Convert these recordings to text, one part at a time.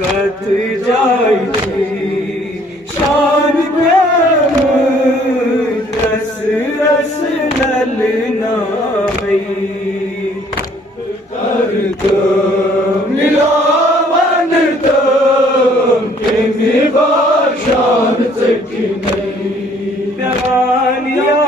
कत जाई शान प्याम रस रस ललना कर मिलावन के शान चकी नहीं प्यानिया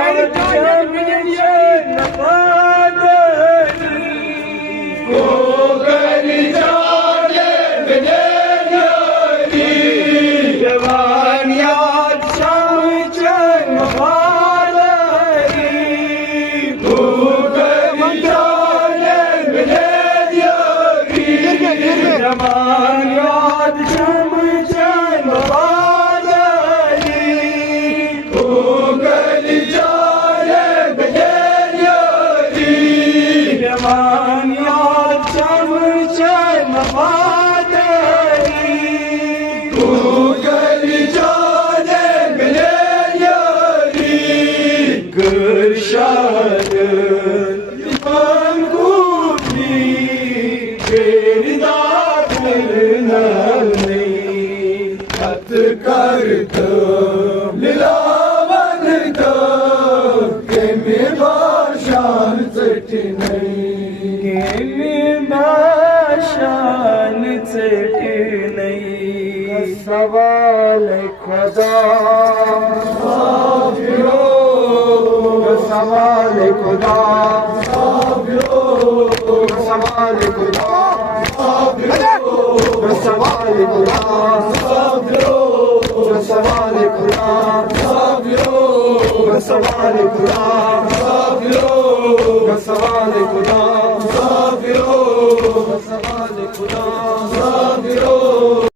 मिलावन के शान चटी नहीं शान चटी नहीं सवाल खुदा सवाल खुदा सवाल खुदा सवाल खुदा सवाल खुदा सवाल खुदा सवाल खुदा सवाल खुदा